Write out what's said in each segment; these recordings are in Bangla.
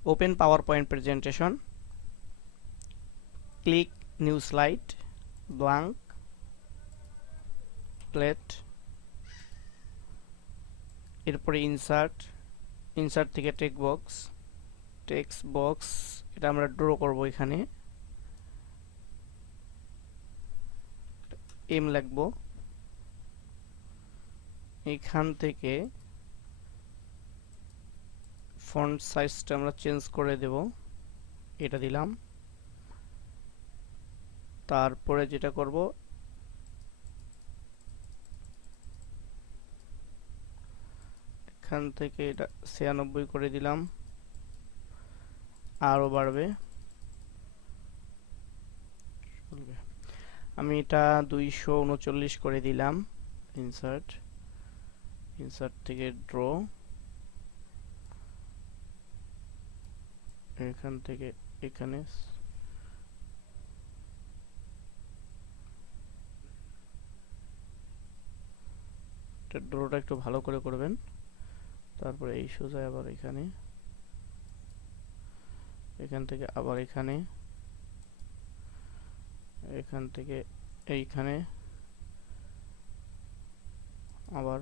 open PowerPoint presentation, click new slide, blank plate, এরপরে ইনসার্ট থেকে টেক্সট বক্স এটা আমরা ড্র করব। এখানে এম লিখব, এখান থেকে ফন্ট সাইজটা আমরা চেঞ্জ করে দেব, এটা দিলাম। তারপরে যেটা করব, এখান থেকে এটা 96 করে দিলাম, আরো বাড়বে, আমি এটা 239 করে দিলাম। ইনসার্ট থেকে ড্র, এখান থেকে এখানে ড্রটা একটু ভালো করে করবেন। তারপরে এই সোজা আবার এখান থেকে আবার এখান থেকে এইখানে আবার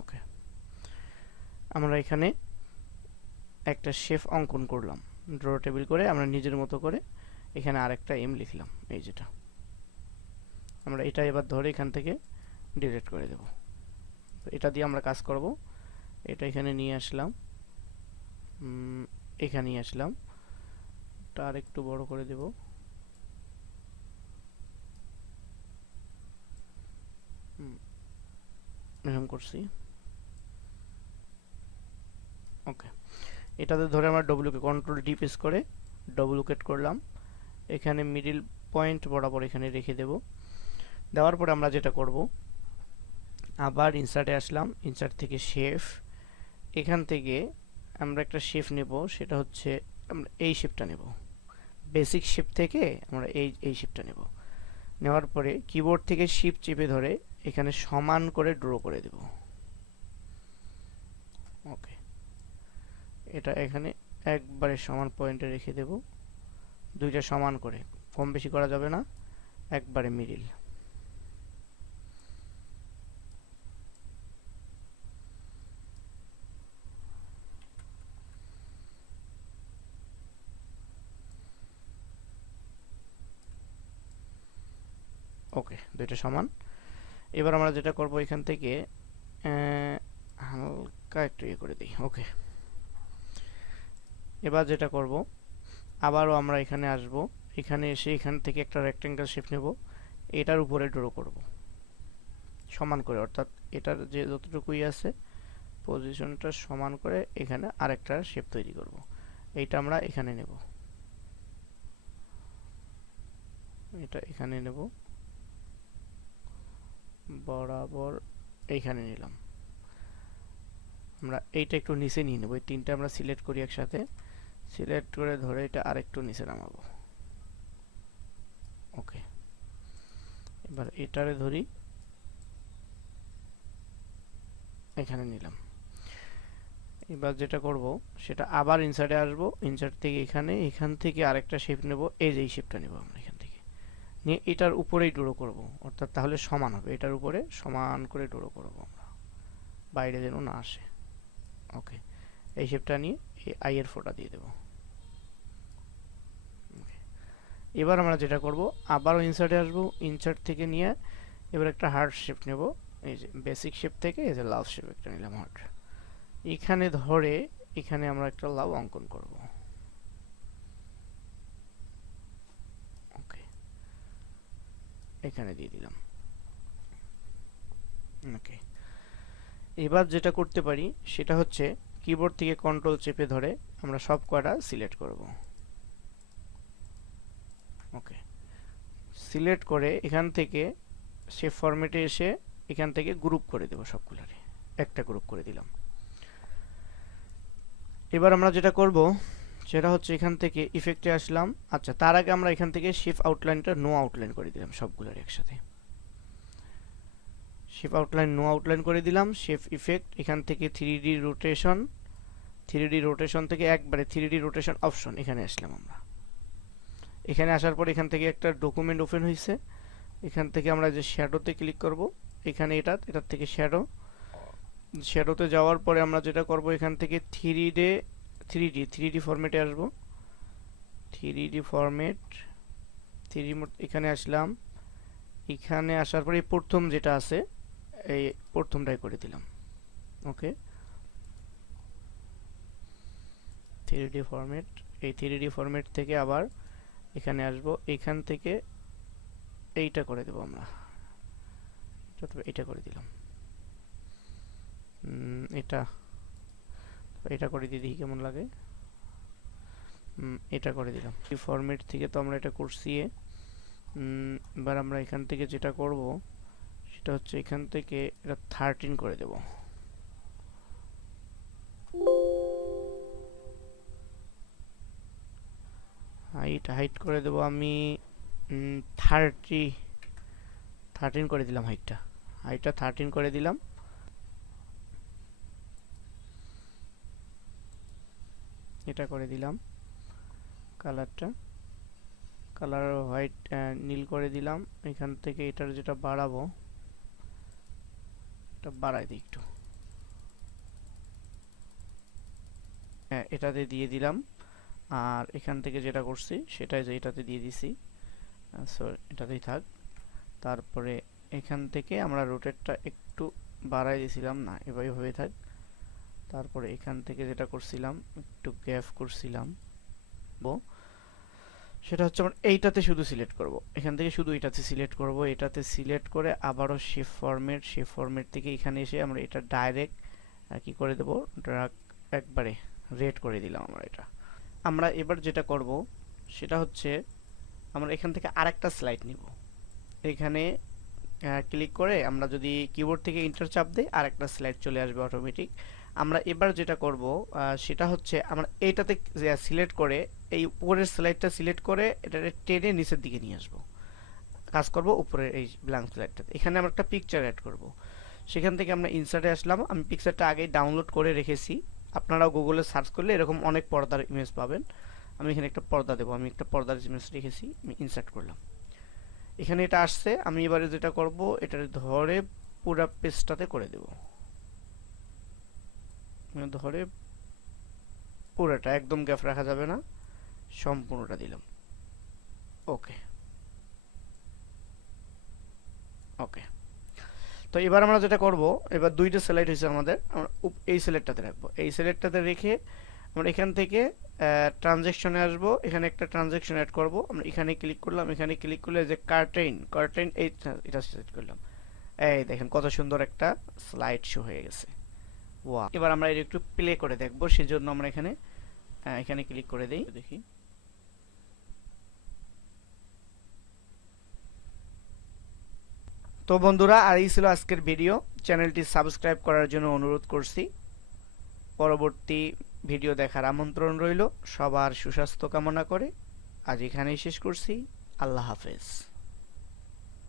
ওকে। আমরা এখানে একটা শেপ অঙ্কন করলাম, ড্র টেবিল করে আমরা নিজের মতো করে এখানে আরেকটা এম লিখলাম। এই যেটা আমরা এটা এবার ধরে এখান থেকে ডিলিট করে দেব। এটা দিয়ে আমরা কাজ করব। এটা এখানে নিয়ে আসলাম, এখানে নিয়ে আসলাম, এটা আর একটু বড় করে দেব। এরকম করছি, ওকে। এটাতে ধরে আমরা কন্ট্রোল ডি প্রেস করে ডুপ্লিকেট করলাম, এখানে মিডল পয়েন্ট বরাবর এখানে রেখে দেব। দেওয়ার পরে আমরা যেটা করব, আবার ইনসার্টে আসলাম, ইনসার্ট থেকে শেপ, এখান থেকে আমরা একটা শেপ নেব, সেটা হচ্ছে আমরা এই শেপটা নেব, বেসিক শেপ থেকে আমরা এই শেপটা নেব। নেওয়ার পরে কিবোর্ড থেকে শিফট চেপে ধরে এখানে সমান করে ড্র করে দেব, ওকে। এটা এখানে একবারে সমান পয়েন্টে রেখে দেব, দুইটা সমান করে, কম বেশি করা যাবে না, একবারে মিডিল। ওকে, দুইটা সমান। এবার আমরা যেটা করব, এখান থেকে হালকা একটু ইয়ে করে দিই, ওকে। এবার যেটা করব, আবারও আমরা এখানে আসব, এখানে এসে এখান থেকে একটা রেক্টেঙ্গেল শেপ নেব, এটার উপরে ড্র করব সমান করে, অর্থাৎ এটার যে যতটুকুই আছে পজিশনটা সমান করে এখানে আরেকটা শেপ তৈরি করব। এইটা আমরা এখানে নেব, এটা এখানে নেব, বরাবর এইখানে নিলাম। আমরা এইটা একটু নিচে নিয়ে নেব, এই তিনটা আমরা সিলেক্ট করি একসাথে, সিলেক্ট করে ধরে এটা আরেকটু নিচে নামাবো, ওকে। এবার এটারে ধরি, এখানে নিলাম। এবার যেটা করব, সেটা আবার ইনসার্টে আসবো, ইনসার্ট থেকে এখান থেকে আরেকটা শেপ নেব, এই যে এই শেপটা নেব আমরা এখান থেকে নিয়ে এটার উপরেই ড্র করব, অর্থাৎ তাহলে সমান হবে, এটার উপরে সমান করে ড্র করব আমরা, বাইরে যেন না আসে, ওকে। এই শেপটা নিয়ে এই আই এর ফোঁটা দিয়ে দেব। এবার আমরা যেটা করব, আবারও ইনসার্টে আসবো, ইনসার্ট থেকে নিয়ে এবার একটা হার্ট শেপ নেব, এই যে বেসিক শেপ থেকে এই যে লাভ শেপ একটা নিলাম হার্ট, এখানে ধরে এখানে আমরা একটা লাভ অঙ্কন করব, ওকে। এখানে দিয়ে দিলাম, ওকে। এবার যেটা করতে পারি সেটা হচ্ছে কিবোর্ড থেকে কন্ট্রোল চেপে ধরে আমরা সব কয়টা সিলেক্ট করব, ওকে। সিলেক্ট করে এখান থেকে শেপ ফরম্যাটে এসে এখান থেকে গ্রুপ করে দেব, সবগুলোরে একটা গ্রুপ করে দিলাম। এবার আমরা যেটা করব সেটা হচ্ছে এখান থেকে ইফেক্টে আসলাম। আচ্ছা, তার আগে আমরা এখান থেকে শেপ আউটলাইনটা নো আউটলাইন করে দিলাম সবগুলোর একসাথে। শেপ আউটলাইন নো আউটলাইন করে দিলাম। শেপ ইফেক্ট এখান থেকে 3D রোটেশন, 3D রোটেশন থেকে একবারে 3D রোটেশন অপশন এখানে আসলাম আমরা। এখানে আসার পর এখান থেকে একটা ডকুমেন্ট ওপেন হয়েছে। এখান থেকে আমরা যে শ্যাডোতে ক্লিক করব, এখানে এটার থেকে শ্যাডোতে যাওয়ার পরে আমরা যেটা করব এখান থেকে 3D ফরম্যাটে আসব। 3D ফরম্যাট 3D এখানে আসলাম। এখানে আসার পরে প্রথম যেটা আছে এই প্রথমটাই করে দিলাম। ওকে, 3D ফরম্যাট, এই 3D ফরম্যাট থেকে আবার এখানে আসব। এখান থেকে এইটা করে দেব আমরা, এটা করে দিলাম। এটা করে দিয়ে দেখি কেমন লাগে। এটা করে দিলাম। এই ফরম্যাট থেকে তো আমরা এটা করছি। এবার আমরা এখান থেকে যেটা করব সেটা হচ্ছে এখান থেকে এটা 13 করে দেব। হাইট করে দেব আমি 13 করে দিলাম। হাইটটা 13 করে দিলাম। এটা করে দিলাম। কালার হোয়াইট নীল করে দিলাম। এখান থেকে এটার যেটা বাড়াবো এটা বাড়াই দিই একটু। হ্যাঁ, এটাতে দিয়ে দিলাম। আর এখান থেকে যেটা করছি সেটাই যে এটাতে দিয়ে দিছি, সো এটাতেই থাক। তারপরে এখান থেকে আমরা রোটেটটা একটু বাড়াই দিয়েছিলাম, না এভাবেই থাক। তারপরে এখান থেকে যেটা করছিলাম একটু গ্যাপ করছিলাম, সেটা হচ্ছে আমরা এইটাতে শুধু সিলেক্ট করব। এখান থেকে শুধু এটাতে সিলেক্ট করব। এটাতে সিলেক্ট করে আবারও শেপ ফরম্যাট থেকে এখানে এসে আমরা এটা ডাইরেক্ট কি করে দেব, ড্র্যাগ একবারে রেড করে দিলাম আমরা এটা। আমরা এবার যেটা করব সেটা হচ্ছে আমরা এখান থেকে আরেকটা স্লাইড নিব। এখানে ক্লিক করে আমরা যদি কিবোর্ড থেকে এন্টার চাপ দিই আরেকটা স্লাইড চলে আসবে অটোমেটিক। আমরা এবার যেটা করব সেটা হচ্ছে আমরা এইটাতে সিলেক্ট করে এই উপরের স্লাইডটা সিলেক্ট করে এটাকে টেনে নিচের দিকে নিয়ে আসব। কাজ করব উপরের এই ব্ল্যাঙ্ক স্লাইডটাতে। এখানে আমরা একটা পিকচার অ্যাড করব। সেখান থেকে আমরা ইনসার্টে আসলাম। আমি পিকচারটা আগেই ডাউনলোড করে রেখেছি, আপনারাও গুগলে সার্চ করলে এরকম অনেক পর্দার ইমেজ পাবেন। আমি এখানে একটা পর্দা দেবো, আমি একটা পর্দার ইমেজ রেখেছি, আমি ইনসার্ট করলাম। এখানে এটা আসছে। আমি এবারে যেটা করব এটা ধরে পুরো পেজটাতে করে দেব, ধরে পুরোটা, একদম গ্যাপ রাখা যাবে না, সম্পূর্ণটা দিলাম। ওকে ওকে। তো এবার আমরা যেটা করব, এবার দুইটা স্লাইড হয়েছে আমাদের, আমরা এই স্লাইডটাতে রাখবো। এই স্লাইডটাতে রেখে আমরা এখান থেকে ট্রানজ্যাকশনে আসব। এখানে একটা ট্রানজ্যাকশন অ্যাড করব। আমরা এখানে ক্লিক করলাম। এখানে ক্লিক করলে যে কার্টেন এটা সিলেক্ট করলাম। এই দেখেন কত সুন্দর একটা স্লাইড শো হয়ে গেছে। ওয়াও! এবার আমরা এটা একটু প্লে করে দেখব, সেজন্য আমরা এখানে ক্লিক করে দেই, দেখি। তো বন্ধুরা, আর এই ছিল আজকের ভিডিও। চ্যানেলটি সাবস্ক্রাইব করার জন্য অনুরোধ করছি। পরবর্তী ভিডিও দেখার আমন্ত্রণ রইল। সবার সুস্বাস্থ্য কামনা করে আজ এখানেই শেষ করছি। আল্লাহ হাফেজ।